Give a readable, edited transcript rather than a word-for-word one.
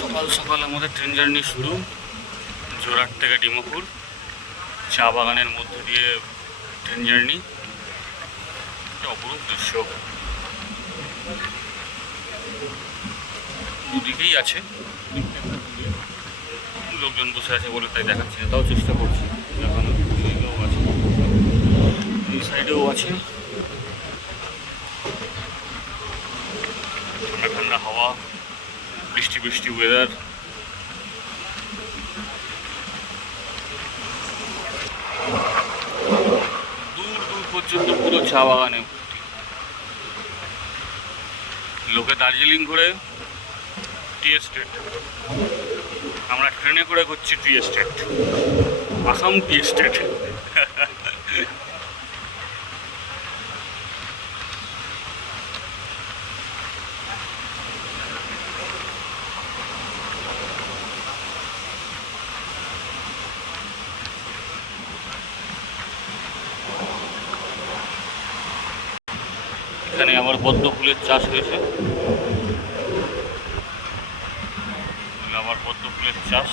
সকাল সকাল আমাদের ট্রেন জার্নি শুরু জোরহাট থেকে ডিমাপুর। চা বাগানের মধ্যে দিয়ে ট্রেন জার্নি, অপরূপ দৃশ্য। দুদিকেই আছে, লোকজন বসে আছে বলে তাই দেখাচ্ছি না, তাও চেষ্টা করছি দেখানো। এদিকেও আছে, এই সাইডেও আছে। ঠান্ডা ঠান্ডা হাওয়া, বৃষ্টি বৃষ্টি ওয়েদার। দূর দূর পর্যন্ত পুরো চা বাগানে ভর্তি। লোকে দার্জিলিং ঘুরে টি এস্টেট, আমরা ট্রেনে করে ঘুরছি tea estate, Assam tea estate. এখানে আবার পদ্ম ফুলের চাষ হয়েছে, আবার পদ্ম ফুলের চাষ।